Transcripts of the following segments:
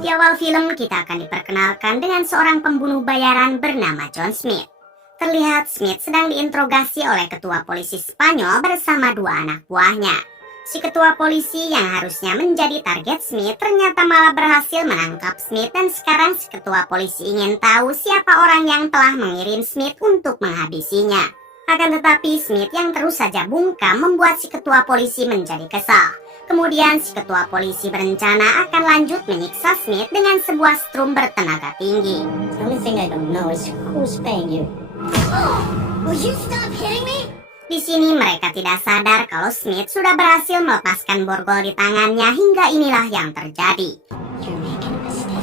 Di awal film kita akan diperkenalkan dengan seorang pembunuh bayaran bernama John Smith. Terlihat Smith sedang diinterogasi oleh ketua polisi Spanyol bersama dua anak buahnya. Si ketua polisi yang harusnya menjadi target Smith ternyata malah berhasil menangkap Smith, dan sekarang si ketua polisi ingin tahu siapa orang yang telah mengirim Smith untuk menghabisinya. Akan tetapi Smith yang terus saja bungkam membuat si ketua polisi menjadi kesal. Kemudian si ketua polisi berencana akan lanjut menyiksa Smith dengan sebuah strum bertenaga tinggi. The only thing I don't know is who's paying you. Will you stop hitting me? Di sini mereka tidak sadar kalau Smith sudah berhasil melepaskan borgol di tangannya, hingga inilah yang terjadi. You're making a mistake.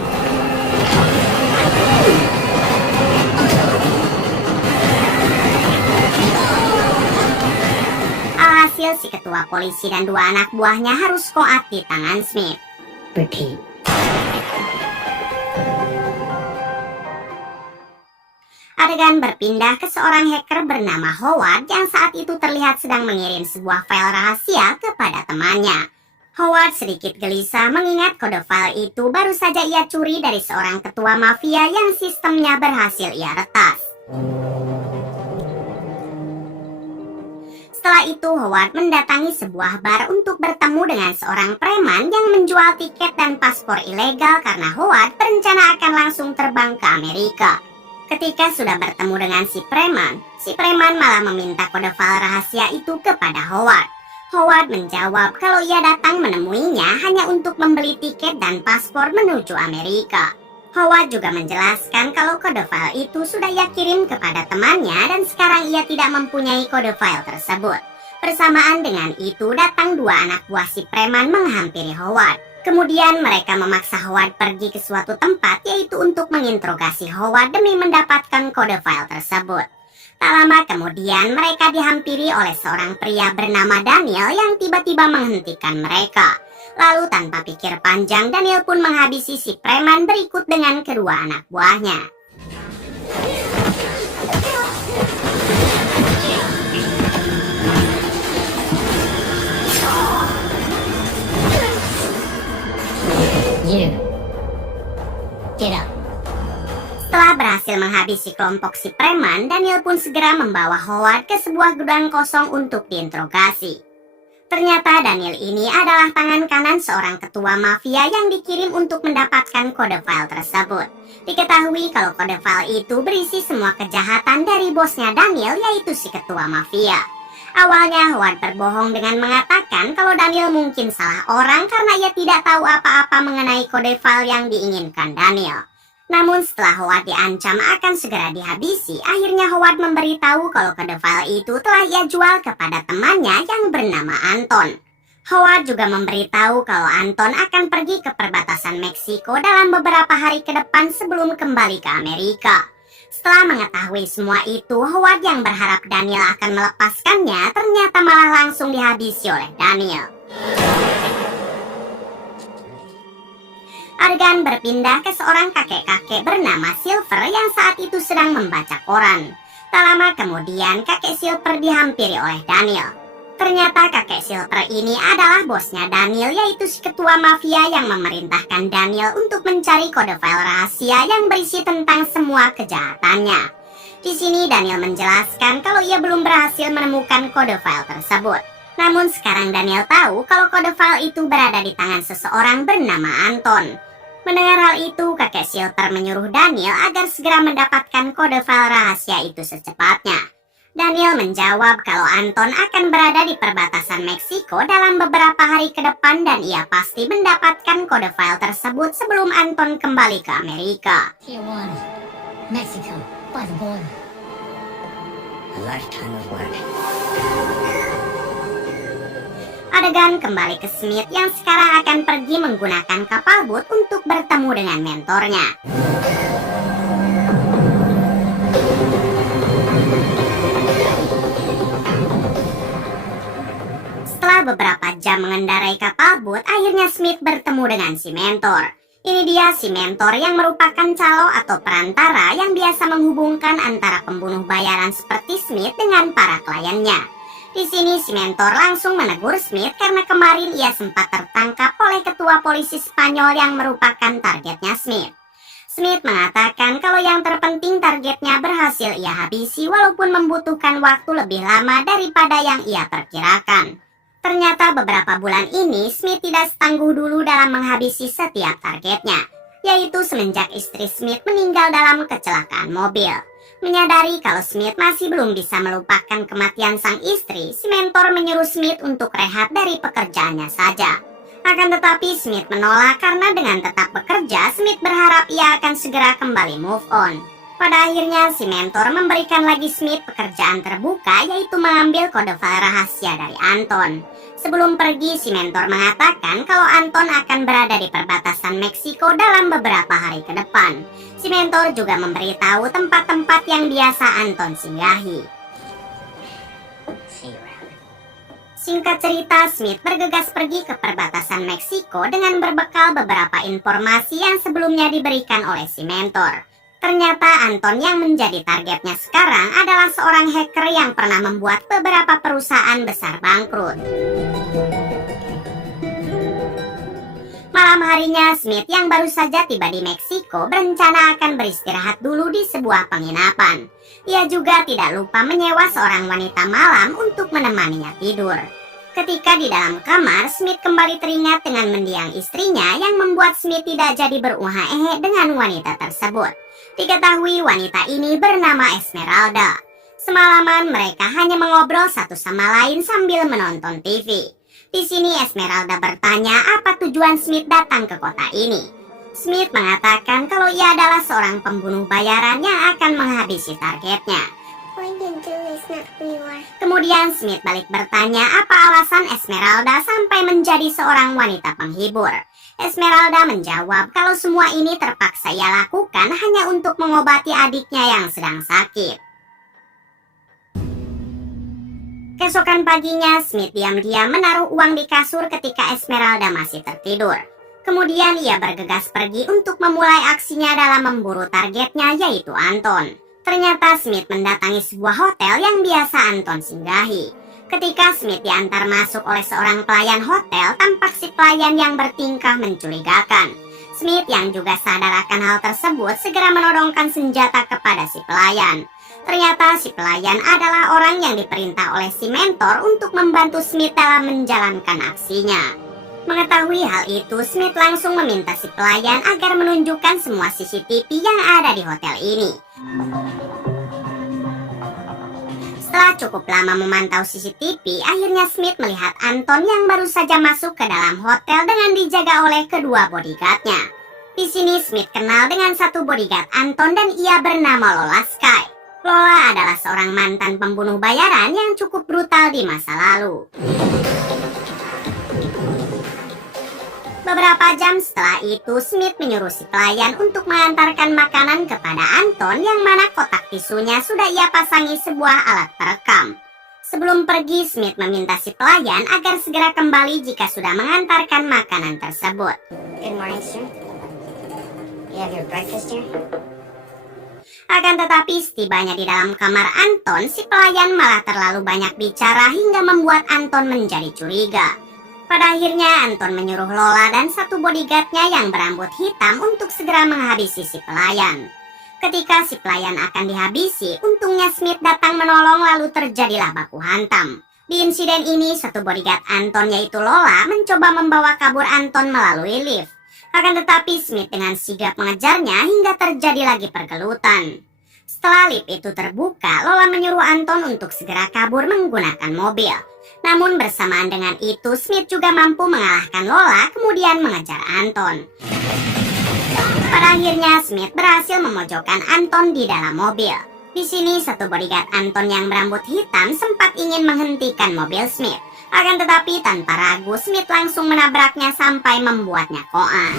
Alhasil si ketua polisi dan dua anak buahnya harus koat di tangan Smith. Repeat. Adegan berpindah ke seorang hacker bernama Howard yang saat itu terlihat sedang mengirim sebuah file rahasia kepada temannya. Howard sedikit gelisah mengingat kode file itu baru saja ia curi dari seorang ketua mafia yang sistemnya berhasil ia retas. Setelah itu Howard mendatangi sebuah bar untuk bertemu dengan seorang preman yang menjual tiket dan paspor ilegal karena Howard berencana akan langsung terbang ke Amerika. Ketika sudah bertemu dengan si preman malah meminta kode file rahasia itu kepada Howard. Howard menjawab kalau ia datang menemuinya hanya untuk membeli tiket dan paspor menuju Amerika. Howard juga menjelaskan kalau kode file itu sudah ia kirim kepada temannya dan sekarang ia tidak mempunyai kode file tersebut. Bersamaan dengan itu datang dua anak buah si preman menghampiri Howard. Kemudian mereka memaksa Howard pergi ke suatu tempat, yaitu untuk menginterogasi Howard demi mendapatkan kode file tersebut. Tak lama kemudian mereka dihampiri oleh seorang pria bernama Daniel yang tiba-tiba menghentikan mereka. Lalu tanpa pikir panjang Daniel pun menghabisi si preman berikut dengan kedua anak buahnya. You. Get up. Setelah berhasil menghabisi kelompok si preman, Daniel pun segera membawa Howard ke sebuah gudang kosong untuk diinterogasi. Ternyata Daniel ini adalah tangan kanan seorang ketua mafia yang dikirim untuk mendapatkan kode file tersebut. Diketahui kalau kode file itu berisi semua kejahatan dari bosnya Daniel, yaitu si ketua mafia. Awalnya Howard berbohong dengan mengatakan kalau Daniel mungkin salah orang karena ia tidak tahu apa-apa mengenai kode file yang diinginkan Daniel. Namun setelah Howard diancam akan segera dihabisi, akhirnya Howard memberitahu kalau kode file itu telah ia jual kepada temannya yang bernama Anton. Howard juga memberitahu kalau Anton akan pergi ke perbatasan Meksiko dalam beberapa hari ke depan sebelum kembali ke Amerika. Setelah mengetahui semua itu, Howard yang berharap Daniel akan melepaskannya ternyata malah langsung dihabisi oleh Daniel. Adegan berpindah ke seorang kakek-kakek bernama Silver yang saat itu sedang membaca koran. Tak lama kemudian kakek Silver dihampiri oleh Daniel. Ternyata kakek Silver ini adalah bosnya Daniel, yaitu si ketua mafia yang memerintahkan Daniel untuk mencari kode file rahasia yang berisi tentang semua kejahatannya. Di sini Daniel menjelaskan kalau ia belum berhasil menemukan kode file tersebut. Namun sekarang Daniel tahu kalau kode file itu berada di tangan seseorang bernama Anton. Mendengar hal itu, kakek Silver menyuruh Daniel agar segera mendapatkan kode file rahasia itu secepatnya. Daniel menjawab kalau Anton akan berada di perbatasan Meksiko dalam beberapa hari ke depan dan ia pasti mendapatkan kode file tersebut sebelum Anton kembali ke Amerika. Tijuana, Mexico, by the border. A lifetime of work. Adegan kembali ke Smith yang sekarang akan pergi menggunakan kapal boot untuk bertemu dengan mentornya. Setelah beberapa jam mengendarai kapal boot, akhirnya Smith bertemu dengan si mentor. Ini dia si mentor yang merupakan calo atau perantara yang biasa menghubungkan antara pembunuh bayaran seperti Smith dengan para kliennya. Di sini si mentor langsung menegur Smith karena kemarin ia sempat tertangkap oleh ketua polisi Spanyol yang merupakan targetnya Smith. Smith mengatakan kalau yang terpenting targetnya berhasil ia habisi walaupun membutuhkan waktu lebih lama daripada yang ia perkirakan. Ternyata beberapa bulan ini Smith tidak setangguh dulu dalam menghabisi setiap targetnya, yaitu semenjak istri Smith meninggal dalam kecelakaan mobil. Menyadari kalau Smith masih belum bisa melupakan kematian sang istri, si mentor menyuruh Smith untuk rehat dari pekerjaannya saja. Akan tetapi Smith menolak karena dengan tetap bekerja, Smith berharap ia akan segera kembali move on. Pada akhirnya si mentor memberikan lagi Smith pekerjaan terbuka, yaitu mengambil kode file rahasia dari Anton. Sebelum pergi, si mentor mengatakan kalau Anton akan berada di perbatasan Meksiko dalam beberapa hari ke depan. Si mentor juga memberitahu tempat-tempat yang biasa Anton singgahi. Singkat cerita, Smith bergegas pergi ke perbatasan Meksiko dengan berbekal beberapa informasi yang sebelumnya diberikan oleh si mentor. Ternyata Anton yang menjadi targetnya sekarang adalah seorang hacker yang pernah membuat beberapa perusahaan besar bangkrut. Malam harinya, Smith yang baru saja tiba di Meksiko berencana akan beristirahat dulu di sebuah penginapan. Ia juga tidak lupa menyewa seorang wanita malam untuk menemaninya tidur. Ketika di dalam kamar, Smith kembali teringat dengan mendiang istrinya yang membuat Smith tidak jadi beruha-ehe dengan wanita tersebut. Diketahui wanita ini bernama Esmeralda. Semalaman mereka hanya mengobrol satu sama lain sambil menonton TV. Di sini Esmeralda bertanya apa tujuan Smith datang ke kota ini. Smith mengatakan kalau ia adalah seorang pembunuh bayaran yang akan menghabisi targetnya. Kemudian Smith balik bertanya apa alasan Esmeralda sampai menjadi seorang wanita penghibur. Esmeralda menjawab kalau semua ini terpaksa ia lakukan hanya untuk mengobati adiknya yang sedang sakit. Keesokan paginya, Smith diam-diam menaruh uang di kasur ketika Esmeralda masih tertidur. Kemudian ia bergegas pergi untuk memulai aksinya dalam memburu targetnya, yaitu Anton. Ternyata Smith mendatangi sebuah hotel yang biasa Anton singgahi. Ketika Smith diantar masuk oleh seorang pelayan hotel, tampak si pelayan yang bertingkah mencurigakan. Smith yang juga sadar akan hal tersebut segera menodongkan senjata kepada si pelayan. Ternyata si pelayan adalah orang yang diperintah oleh si mentor untuk membantu Smith dalam menjalankan aksinya. Mengetahui hal itu, Smith langsung meminta si pelayan agar menunjukkan semua CCTV yang ada di hotel ini. Setelah cukup lama memantau CCTV, akhirnya Smith melihat Anton yang baru saja masuk ke dalam hotel dengan dijaga oleh kedua bodyguardnya. Di sini Smith kenal dengan satu bodyguard Anton dan ia bernama Lola Sky. Lola adalah seorang mantan pembunuh bayaran yang cukup brutal di masa lalu. Beberapa jam setelah itu, Smith menyuruh si pelayan untuk mengantarkan makanan kepada Anton yang mana kotak tisunya sudah ia pasangi sebuah alat perekam. Sebelum pergi, Smith meminta si pelayan agar segera kembali jika sudah mengantarkan makanan tersebut. Good morning, sir. You have your breakfast here? Akan tetapi setibanya di dalam kamar Anton, si pelayan malah terlalu banyak bicara hingga membuat Anton menjadi curiga. Pada akhirnya Anton menyuruh Lola dan satu bodyguardnya yang berambut hitam untuk segera menghabisi si pelayan. Ketika si pelayan akan dihabisi, untungnya Smith datang menolong lalu terjadilah baku hantam. Di insiden ini, satu bodyguard Anton yaitu Lola mencoba membawa kabur Anton melalui lift. Akan tetapi Smith dengan sigap mengejarnya hingga terjadi lagi pergelutan. Setelah lift itu terbuka, Lola menyuruh Anton untuk segera kabur menggunakan mobil. Namun bersamaan dengan itu, Smith juga mampu mengalahkan Lola kemudian mengejar Anton. Pada akhirnya Smith berhasil memojokkan Anton di dalam mobil. Di sini satu bodyguard Anton yang berambut hitam sempat ingin menghentikan mobil Smith. Akan tetapi tanpa ragu Smith langsung menabraknya sampai membuatnya koan.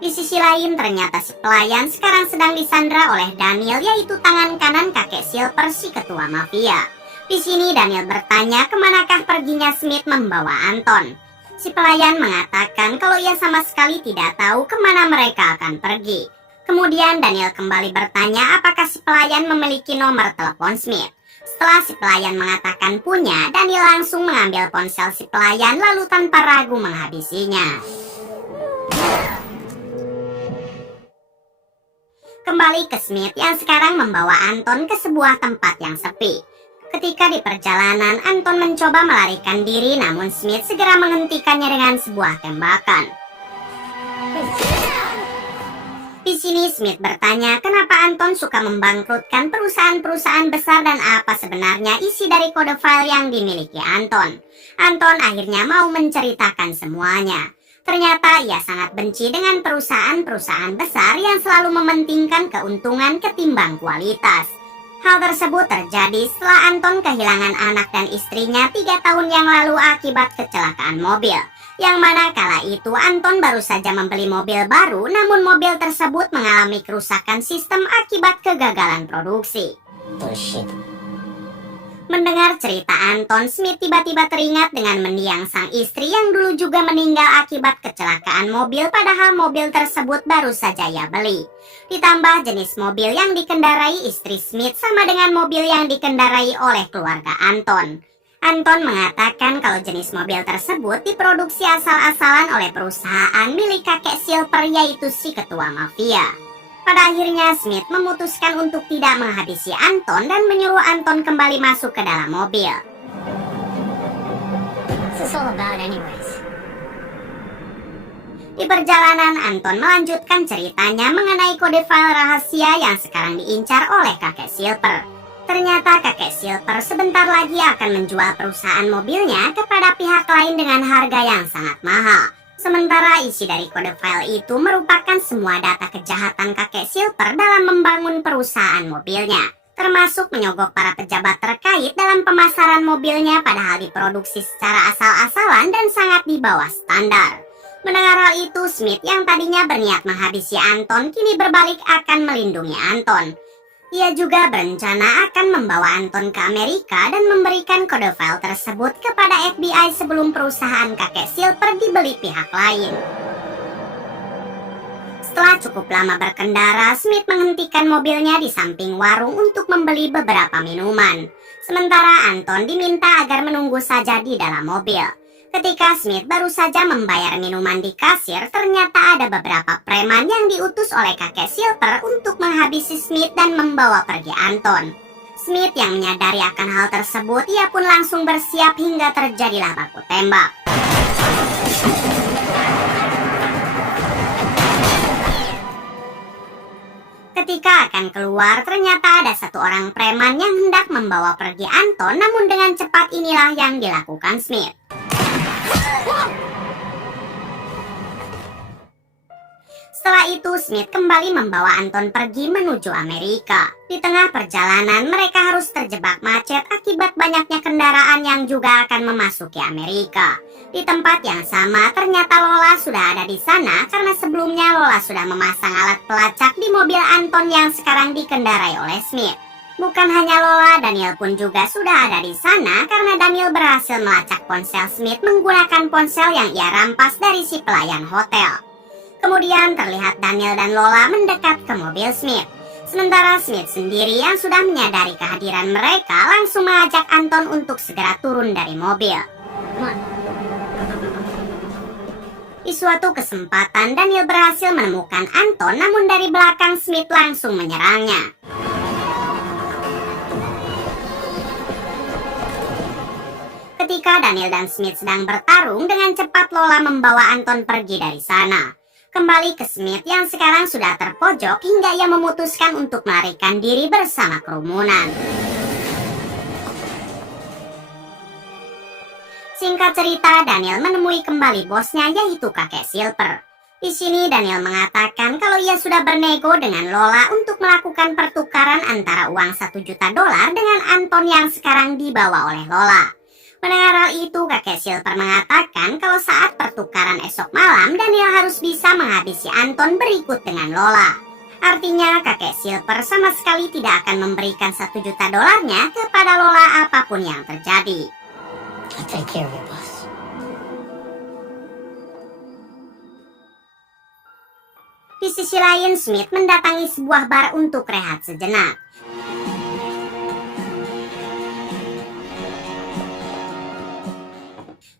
Di sisi lain ternyata si pelayan sekarang sedang disandra oleh Daniel, yaitu tangan kanan kakek Silver si ketua mafia. Di sini Daniel bertanya kemanakah perginya Smith membawa Anton. Si pelayan mengatakan kalau ia sama sekali tidak tahu kemana mereka akan pergi. Kemudian Daniel kembali bertanya apakah si pelayan memiliki nomor telepon Smith. Setelah si pelayan mengatakan punya, Daniel langsung mengambil ponsel si pelayan lalu tanpa ragu menghabisinya. Kembali ke Smith yang sekarang membawa Anton ke sebuah tempat yang sepi. Ketika di perjalanan, Anton mencoba melarikan diri, namun Smith segera menghentikannya dengan sebuah tembakan. Di sini Smith bertanya kenapa Anton suka membangkrutkan perusahaan-perusahaan besar dan apa sebenarnya isi dari kode file yang dimiliki Anton. Anton akhirnya mau menceritakan semuanya. Ternyata ia sangat benci dengan perusahaan-perusahaan besar yang selalu mementingkan keuntungan ketimbang kualitas. Hal tersebut terjadi setelah Anton kehilangan anak dan istrinya 3 tahun yang lalu akibat kecelakaan mobil. Yang mana kala itu Anton baru saja membeli mobil baru, namun mobil tersebut mengalami kerusakan sistem akibat kegagalan produksi. Bullshit. Mendengar cerita Anton, Smith tiba-tiba teringat dengan mendiang sang istri yang dulu juga meninggal akibat kecelakaan mobil, padahal mobil tersebut baru saja ia beli. Ditambah jenis mobil yang dikendarai istri Smith sama dengan mobil yang dikendarai oleh keluarga Anton. Anton mengatakan kalau jenis mobil tersebut diproduksi asal-asalan oleh perusahaan milik kakek Silver, yaitu si ketua mafia. Pada akhirnya Smith memutuskan untuk tidak menghabisi Anton dan menyuruh Anton kembali masuk ke dalam mobil. What's this all about anyways? Di perjalanan, Anton melanjutkan ceritanya mengenai kode file rahasia yang sekarang diincar oleh kakek Silver. Ternyata kakek Silver sebentar lagi akan menjual perusahaan mobilnya kepada pihak lain dengan harga yang sangat mahal. Sementara isi dari kode file itu merupakan semua data kejahatan kakek Silver dalam membangun perusahaan mobilnya, termasuk menyogok para pejabat terkait dalam pemasaran mobilnya padahal diproduksi secara asal-asalan dan sangat di bawah standar. Mendengar hal itu, Smith yang tadinya berniat menghabisi Anton kini berbalik akan melindungi Anton. Ia juga berencana akan membawa Anton ke Amerika dan memberikan kode file tersebut kepada FBI sebelum perusahaan kakek Silver dibeli pihak lain. Setelah cukup lama berkendara, Smith menghentikan mobilnya di samping warung untuk membeli beberapa minuman. Sementara Anton diminta agar menunggu saja di dalam mobil. Ketika Smith baru saja membayar minuman di kasir, ternyata ada beberapa preman yang diutus oleh kakek Silver untuk menghabisi Smith dan membawa pergi Anton. Smith yang menyadari akan hal tersebut, ia pun langsung bersiap hingga terjadilah baku tembak. Ketika akan keluar, ternyata ada satu orang preman yang hendak membawa pergi Anton, namun dengan cepat inilah yang dilakukan Smith. Setelah itu, Smith kembali membawa Anton pergi menuju Amerika. Di tengah perjalanan, mereka harus terjebak macet akibat banyaknya kendaraan yang juga akan memasuki Amerika. Di tempat yang sama, ternyata Lola sudah ada di sana karena sebelumnya Lola sudah memasang alat pelacak di mobil Anton yang sekarang dikendarai oleh Smith. Bukan hanya Lola, Daniel pun juga sudah ada di sana karena Daniel berhasil melacak ponsel Smith menggunakan ponsel yang ia rampas dari si pelayan hotel. Kemudian terlihat Daniel dan Lola mendekat ke mobil Smith. Sementara Smith sendiri yang sudah menyadari kehadiran mereka langsung mengajak Anton untuk segera turun dari mobil. Di suatu kesempatan Daniel berhasil menemukan Anton, namun dari belakang Smith langsung menyerangnya. Ketika Daniel dan Smith sedang bertarung, dengan cepat Lola membawa Anton pergi dari sana. Kembali ke Smith yang sekarang sudah terpojok hingga ia memutuskan untuk melarikan diri bersama kerumunan. Singkat cerita, Daniel menemui kembali bosnya yaitu kakek Silver. Di sini Daniel mengatakan kalau ia sudah bernego dengan Lola untuk melakukan pertukaran antara uang $1 juta dengan Anton yang sekarang dibawa oleh Lola. Mendengar hal itu, kakek Silver mengatakan kalau saat pertukaran esok malam, Daniel harus bisa menghabisi Anton berikut dengan Lola. Artinya, kakek Silver sama sekali tidak akan memberikan $1 juta kepada Lola apapun yang terjadi. I'll take care of you, boss. Di sisi lain, Smith mendatangi sebuah bar untuk rehat sejenak.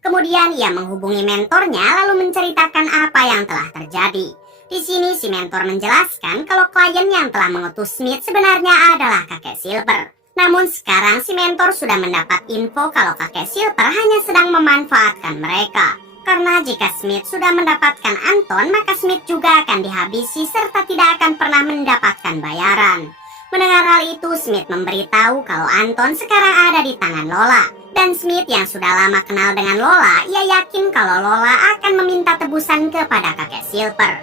Kemudian ia menghubungi mentornya lalu menceritakan apa yang telah terjadi. Di sini si mentor menjelaskan kalau klien yang telah mengutus Smith sebenarnya adalah kakek Silver. Namun sekarang si mentor sudah mendapat info kalau kakek Silver hanya sedang memanfaatkan mereka. Karena jika Smith sudah mendapatkan Anton, maka Smith juga akan dihabisi serta tidak akan pernah mendapatkan bayaran. Mendengar hal itu, Smith memberitahu kalau Anton sekarang ada di tangan Lola. Dan Smith yang sudah lama kenal dengan Lola, ia yakin kalau Lola akan meminta tebusan kepada kakek Silver.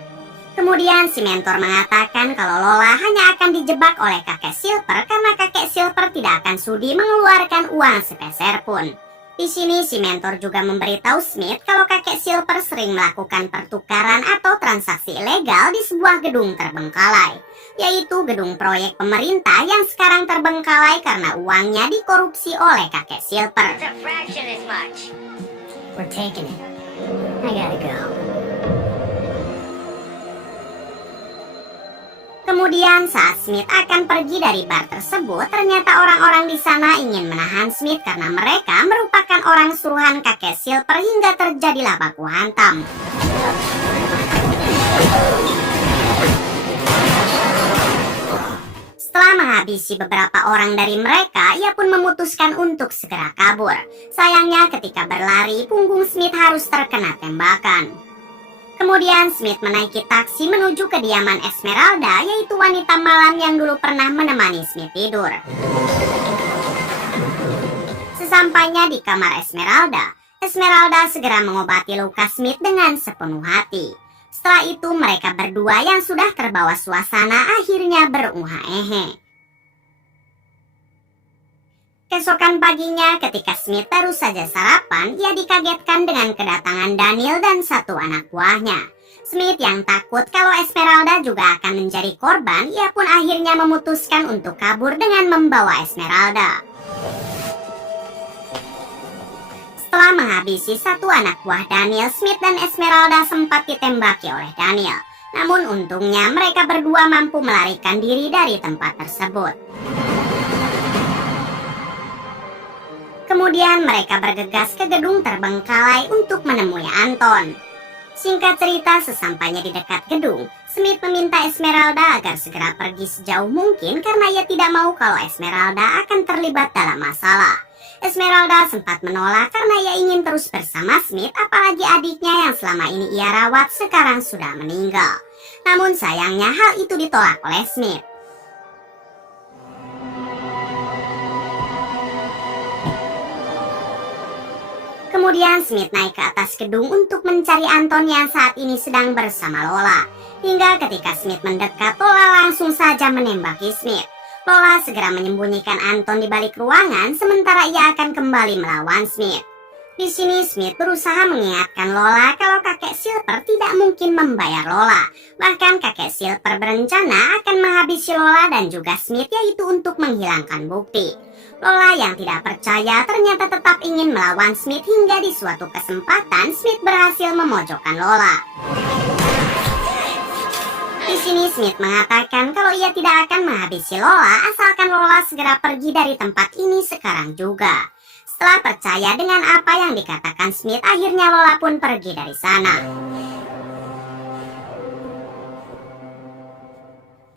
Kemudian si mentor mengatakan kalau Lola hanya akan dijebak oleh kakek Silver karena kakek Silver tidak akan sudi mengeluarkan uang sepeser pun. Di sini si mentor juga memberitahu Smith kalau kakek Silver sering melakukan pertukaran atau transaksi ilegal di sebuah gedung terbengkalai, yaitu gedung proyek pemerintah yang sekarang terbengkalai karena uangnya dikorupsi oleh kakek Silver. It's a fraction as much. We're taking it. I gotta go. Kemudian saat Smith akan pergi dari bar tersebut, ternyata orang-orang di sana ingin menahan Smith karena mereka merupakan orang suruhan kakek Silver hingga terjadilah baku hantam. Setelah menghabisi beberapa orang dari mereka, ia pun memutuskan untuk segera kabur. Sayangnya ketika berlari, punggung Smith harus terkena tembakan. Kemudian Smith menaiki taksi menuju kediaman Esmeralda, yaitu wanita malam yang dulu pernah menemani Smith tidur. Sesampainya di kamar Esmeralda, Esmeralda segera mengobati luka Smith dengan sepenuh hati. Setelah itu mereka berdua yang sudah terbawa suasana akhirnya beruha-ehe. Keesokan paginya ketika Smith baru saja sarapan, ia dikagetkan dengan kedatangan Daniel dan satu anak buahnya. Smith yang takut kalau Esmeralda juga akan menjadi korban, ia pun akhirnya memutuskan untuk kabur dengan membawa Esmeralda. Setelah menghabisi satu anak buah Daniel, Smith dan Esmeralda sempat ditembaki oleh Daniel. Namun untungnya mereka berdua mampu melarikan diri dari tempat tersebut. Kemudian mereka bergegas ke gedung terbengkalai untuk menemui Anton. Singkat cerita, sesampainya di dekat gedung, Smith meminta Esmeralda agar segera pergi sejauh mungkin karena ia tidak mau kalau Esmeralda akan terlibat dalam masalah. Esmeralda sempat menolak karena ia ingin terus bersama Smith, apalagi adiknya yang selama ini ia rawat sekarang sudah meninggal. Namun sayangnya hal itu ditolak oleh Smith. Kemudian Smith naik ke atas gedung untuk mencari Anton yang saat ini sedang bersama Lola. Hingga ketika Smith mendekat, Lola langsung saja menembaki Smith. Lola segera menyembunyikan Anton di balik ruangan, sementara ia akan kembali melawan Smith. Di sini Smith berusaha mengingatkan Lola kalau kakek Silver tidak mungkin membayar Lola. Bahkan kakek Silver berencana akan menghabisi Lola dan juga Smith, yaitu untuk menghilangkan bukti. Lola yang tidak percaya ternyata tetap ingin melawan Smith hingga di suatu kesempatan Smith berhasil memojokkan Lola. Di sini Smith mengatakan kalau ia tidak akan menghabisi Lola asalkan Lola segera pergi dari tempat ini sekarang juga. Setelah percaya dengan apa yang dikatakan Smith, akhirnya Lola pun pergi dari sana.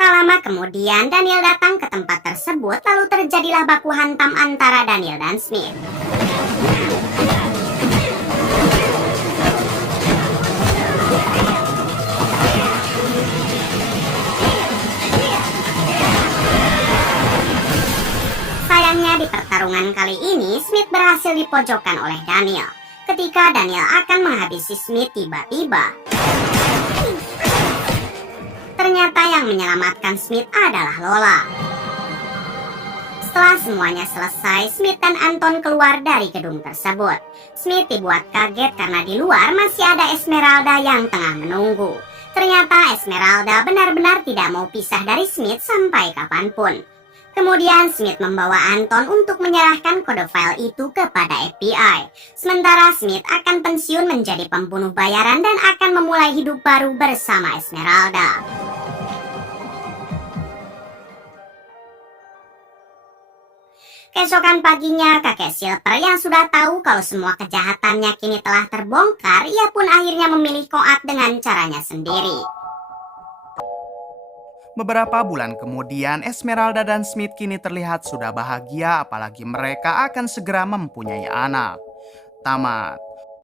Tak lama kemudian Daniel datang ke tempat tersebut, lalu terjadilah baku hantam antara Daniel dan Smith. Sayangnya di pertarungan kali ini Smith berhasil dipojokkan oleh Daniel. Ketika Daniel akan menghabisi Smith, tiba-tiba ternyata yang menyelamatkan Smith adalah Lola. Setelah semuanya selesai, Smith dan Anton keluar dari gedung tersebut. Smith dibuat kaget karena di luar masih ada Esmeralda yang tengah menunggu. Ternyata Esmeralda benar-benar tidak mau pisah dari Smith sampai kapanpun. Kemudian Smith membawa Anton untuk menyerahkan kode file itu kepada FBI. Sementara Smith akan pensiun menjadi pembunuh bayaran dan akan memulai hidup baru bersama Esmeralda. Keesokan paginya, kakek Silver yang sudah tahu kalau semua kejahatannya kini telah terbongkar, ia pun akhirnya memilih koat dengan caranya sendiri. Beberapa bulan kemudian, Esmeralda dan Smith kini terlihat sudah bahagia, apalagi mereka akan segera mempunyai anak. Tamat.